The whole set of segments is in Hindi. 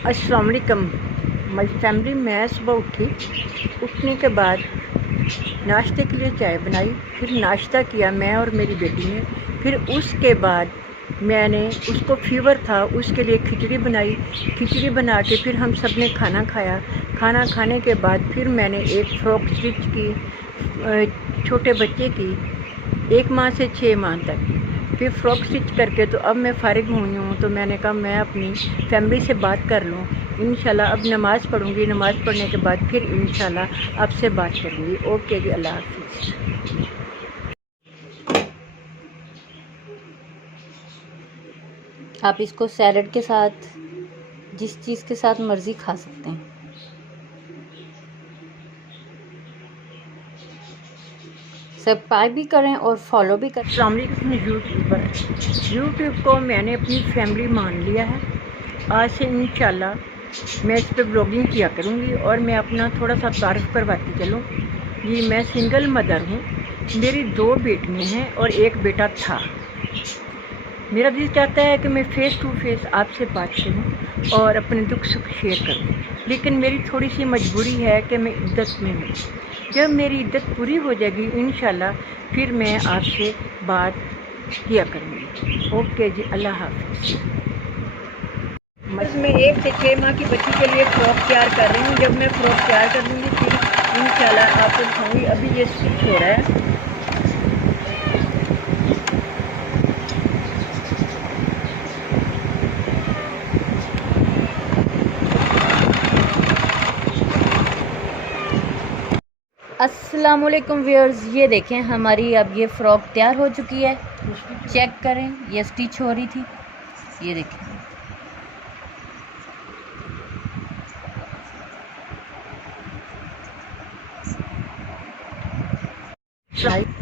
अस्सलाम वालेकुम। माई फैमिली, मैं सुबह उठी, उठने के बाद नाश्ते के लिए चाय बनाई, फिर नाश्ता किया मैं और मेरी बेटी ने। फिर उसके बाद मैंने, उसको फीवर था, उसके लिए खिचड़ी बनाई। खिचड़ी बना के फिर हम सब ने खाना खाया। खाना खाने के बाद फिर मैंने एक फ़्रॉक स्टिच की, छोटे बच्चे की, 1 माह से 6 माह तक। फिर फ़्रॉक स्टिच करके तो अब मैं फ़ारिग हुई हूँ, तो मैंने कहा मैं अपनी फैमिली से बात कर लूँ। इंशाल्लाह अब नमाज़ पढ़ूँगी, नमाज़ पढ़ने के बाद फिर इंशाल्लाह आपसे बात करूँगी। ओके जी, अल्लाह हाफ़िज़। आप इसको सैलड के साथ, जिस चीज़ के साथ मर्ज़ी खा सकते हैं। सब्सक्राइब भी करें और फॉलो भी करें। अस्सलाम वालेकुम यूट्यूब को मैंने अपनी फैमिली मान लिया है। आज से इंशाल्लाह मैं इस पर ब्लॉगिंग किया करूँगी और मैं अपना थोड़ा सा तारुफ करवाती चलूँ। जी, मैं सिंगल मदर हूँ। मेरी 2 बेटियाँ हैं और 1 बेटा था। मेरा दिल चाहता है कि मैं फ़ेस टू फेस आपसे बात करूं और अपने दुख सुख शेयर करूं, लेकिन मेरी थोड़ी सी मजबूरी है कि मैं इद्दत में हूँ। जब मेरी इद्दत पूरी हो जाएगी इंशाल्लाह फिर मैं आपसे बात किया करूँगी। ओके जी, अल्लाह हाफ़िज़। बस मैं 1 से 6 माह की बच्ची के लिए फ़्रॉक तैयार कर रही हूँ। जब मैं फ़्रॉक तैयार कर लूँगी फिर इंशाल्लाह आपको दिखाऊँगी। अभी ये स्टिच हो रहा है। अस्सलाम वालेकुम व्यूअर्स, ये देखें हमारी अब ये फ़्रॉक तैयार हो चुकी है। चेक करें, ये स्टिच हो रही थी, ये देखें।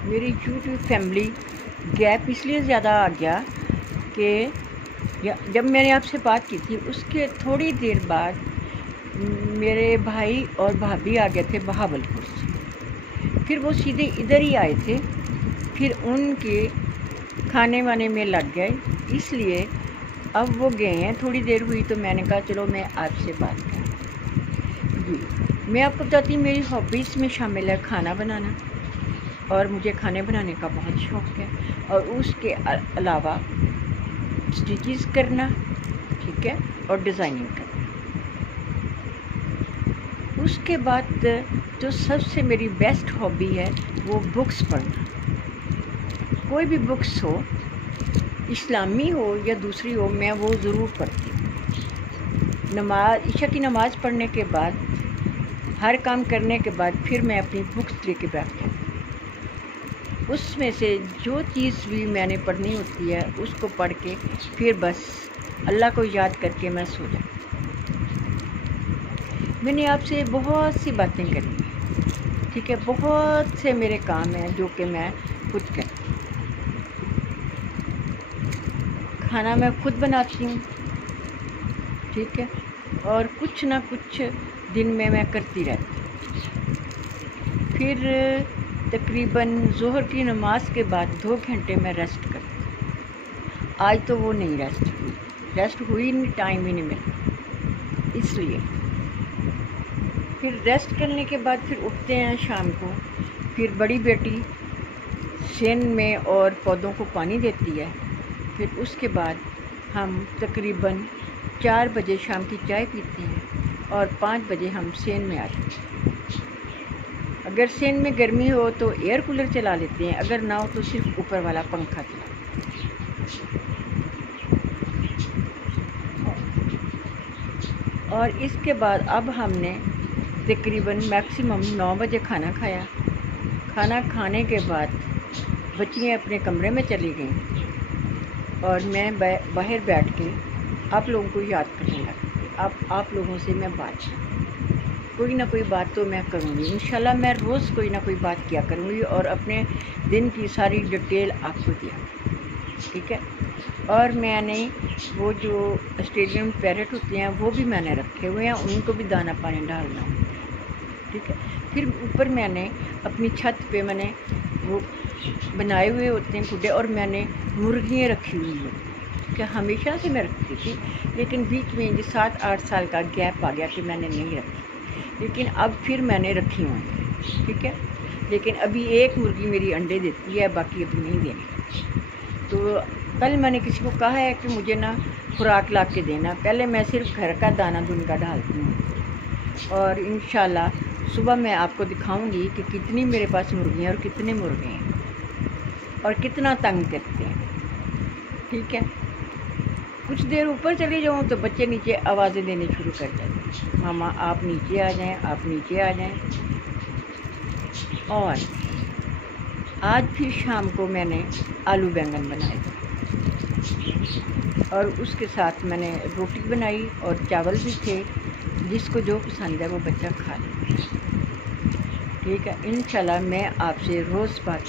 मेरी यूट्यूब फैमिली गैप इसलिए ज़्यादा आ गया कि जब मैंने आपसे बात की थी उसके थोड़ी देर बाद मेरे भाई और भाभी आ गए थे बहावलपुर से। फिर वो सीधे इधर ही आए थे, फिर उनके खाने वाने में लग गए, इसलिए अब वो गए हैं। थोड़ी देर हुई तो मैंने कहा चलो मैं आपसे बात करूँ। जी, मैं आपको बताती हूँ, मेरी हॉबीज़ में शामिल है खाना बनाना, और मुझे खाने बनाने का बहुत शौक़ है, और उसके अलावा स्टिचेस करना, ठीक है, और डिज़ाइनिंग करना। उसके बाद जो सबसे मेरी बेस्ट हॉबी है वो बुक्स पढ़ना। कोई भी बुक्स हो, इस्लामी हो या दूसरी हो, मैं वो ज़रूर पढ़ती हूँ। नमाज, ईशा की नमाज़ पढ़ने के बाद, हर काम करने के बाद फिर मैं अपनी बुक्स लेके बैठती हूँ। उसमें से जो चीज़ भी मैंने पढ़नी होती है उसको पढ़ के फिर बस अल्लाह को याद करके मैं सो जाती। मैंने आपसे बहुत सी बातें करी, ठीक है, बहुत से मेरे काम हैं जो कि मैं खुद करती हूँ। खाना मैं खुद बनाती हूँ, ठीक है, और कुछ ना कुछ दिन में मैं करती रहती हूँ। फिर तकरीबन ज़ोहर की नमाज के बाद 2 घंटे मैं रेस्ट करती हूँ। आज तो वो नहीं रेस्ट हुई नहीं, टाइम ही नहीं मिला, इसलिए फिर रेस्ट करने के बाद फिर उठते हैं शाम को। फिर बड़ी बेटी सेन में और पौधों को पानी देती है। फिर उसके बाद हम तकरीबन 4 बजे शाम की चाय पीते हैं और 5 बजे हम सेन में आ जाते हैं। अगर सेन में गर्मी हो तो एयर कूलर चला लेते हैं, अगर ना हो तो सिर्फ ऊपर वाला पंखा चलाते हैं। और इसके बाद अब हमने तकरीबन मैक्सिमम 9 बजे खाना खाया। खाना खाने के बाद बच्चियाँ अपने कमरे में चली गईं और मैं बाहर बैठ के आप लोगों को याद करने लगी। आप लोगों से मैं बात, कोई ना कोई बात तो मैं करूँगी इंशाल्लाह। मैं रोज़ कोई ना कोई बात किया करूँगी और अपने दिन की सारी डिटेल आपको दिया, ठीक है। और मैंने वो जो स्टेडियम पैरेट होते हैं वो भी मैंने रखे हुए हैं, उनको भी दाना पानी डालना, ठीक है। फिर ऊपर मैंने अपनी छत पे वो बनाए हुए होते हैं खुडे, और मैंने मुर्गियाँ रखी हुई होती हैं, कि हमेशा से मैं रखती थी, लेकिन बीच में ये 7-8 साल का गैप आ गया कि मैंने नहीं रखी, लेकिन अब फिर मैंने रखी हुई, ठीक है। लेकिन अभी एक मुर्गी मेरी अंडे देती है, बाकी अभी नहीं देनी। तो कल मैंने किसी को कहा है कि मुझे ना खुराक ला के देना। पहले मैं सिर्फ घर का दाना दून का डालती हूँ, और इंशाल्लाह सुबह मैं आपको दिखाऊंगी कि कितनी मेरे पास मुर्गियाँ और कितने मुर्गे हैं और कितना तंग करते हैं, ठीक है। कुछ देर ऊपर चली जाऊँ तो बच्चे नीचे आवाज़ें देने शुरू कर जाते हैं, मामा आप नीचे आ जाएं, आप नीचे आ जाएं। और आज फिर शाम को मैंने आलू बैंगन बनाए और उसके साथ मैंने रोटी बनाई और चावल भी थे। जिसको जो पसंद है वो बच्चा खा ले, ठीक है। इंशाल्लाह मैं आपसे रोज़ बात